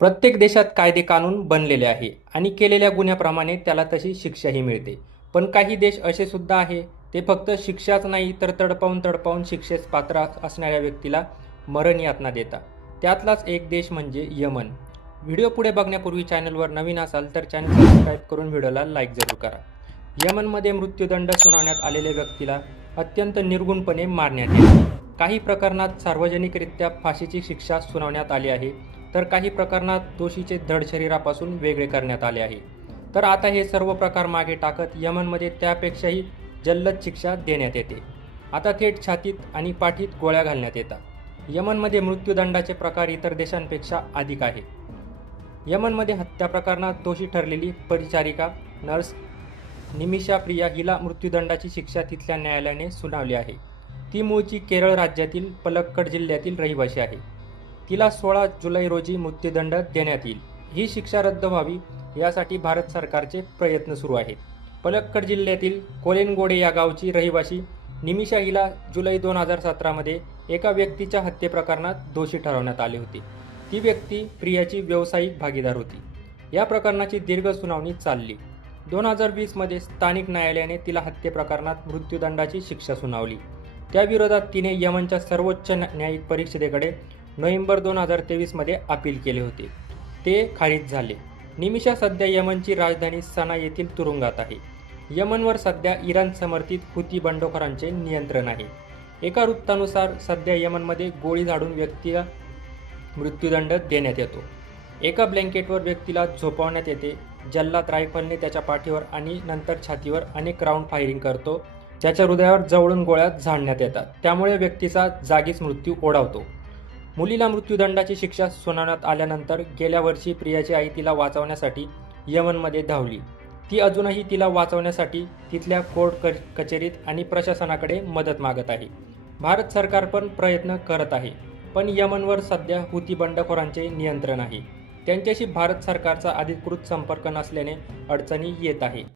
प्रत्येक देशात कायदे कानून बनलेले आहे आणि केलेल्या गुन्ह्याप्रमाणे त्याला तशी शिक्षाही मिळते. पण काही देश असे सुद्धा आहे ते फक्त शिक्षाच नाही तर तडपावून तडपावून शिक्षेस पात्र असणाऱ्या व्यक्तीला मरण यातना देतात. त्यातलाच एक देश म्हणजे यमन. व्हिडिओ पुढे बघण्यापूर्वी चॅनलवर नवीन असाल तर चॅनल सबस्क्राईब करून व्हिडिओला लाईक जरूर करा. यमनमध्ये मृत्यूदंड सुनावण्यात आलेल्या व्यक्तीला अत्यंत निर्गुणपणे मारण्यात येते. काही प्रकरणात सार्वजनिकरित्या फाशीची शिक्षा सुनावण्यात आली आहे. तर काही प्रकरणात दोषीचे धड शरीरापासून वेगळे करण्यात आले आहे. तर आता हे सर्व प्रकार मागे टाकत यमनमध्ये त्यापेक्षाही जल्लद शिक्षा देण्यात येते. आता थेट छातीत आणि पाठीत गोळ्या घालण्यात येतात. यमनमध्ये मृत्यूदंडाचे प्रकार इतर देशांपेक्षा अधिक आहे. यमनमध्ये हत्या प्रकरणात दोषी ठरलेली परिचारिका नर्स निमिषा प्रिया हिला मृत्यूदंडाची शिक्षा तिथल्या न्यायालयाने सुनावली आहे. ती मूळची केरळ राज्यातील पलक्कड जिल्ह्यातील रहिवासी आहे. तिला सोळा जुलै रोजी मृत्यूदंड देण्यात येईल. ही शिक्षा रद्द व्हावी यासाठी भारत सरकारचे प्रयत्न सुरू आहेत. पलक्कड जिल्ह्यातील कोलेनगोडे या गावची रहिवासी निमिषा हिला जुलै दोन हजार सतरामध्ये एका व्यक्तीच्या हत्येप्रकरणात दोषी ठरवण्यात आले होते. ती व्यक्ती प्रियाची व्यावसायिक भागीदार होती. या प्रकरणाची दीर्घ सुनावणी चालली. दोन हजार वीसमध्ये स्थानिक न्यायालयाने तिला हत्येप्रकरणात मृत्यूदंडाची शिक्षा सुनावली. त्याविरोधात तिने यमनच्या सर्वोच्च न्यायिक परिषदेकडे नोव्हेंबर दोन हजार तेवीसमध्ये अपील केले होते. ते खारिज झाले. निमिषा सध्या यमनची राजधानी सना येथील तुरुंगात आहे. यमनवर सध्या इराण समर्थित हुती बंडखोरांचे नियंत्रण आहे. एका वृत्तानुसार सध्या यमनमध्ये गोळी झाडून व्यक्तीला मृत्यूदंड देण्यात येतो. एका ब्लँकेटवर व्यक्तीला झोपवण्यात येते. जल्लाद रायफलने त्याच्या पाठीवर आणि नंतर छातीवर अनेक राऊंड फायरिंग करतो. त्याच्या हृदयावर जवळून गोळ्या झाडण्यात येतात. त्यामुळे व्यक्तीचा जागीच मृत्यू ओढावतो. मुलीला मृत्यूदंडाची शिक्षा सुनावण्यात आल्यानंतर गेल्या वर्षी प्रियाची आई तिला वाचवण्यासाठी यमनमध्ये धावली. ती अजूनही तिला वाचवण्यासाठी तिथल्या कोर्ट कचेरीत आणि प्रशासनाकडे मदत मागत आहे. भारत सरकार पण प्रयत्न करत आहे पण यमनवर सध्या हुती बंडखोरांचे नियंत्रण आहे. त्यांच्याशी भारत सरकारचा अधिकृत संपर्क नसल्याने अडचणी येत आहे.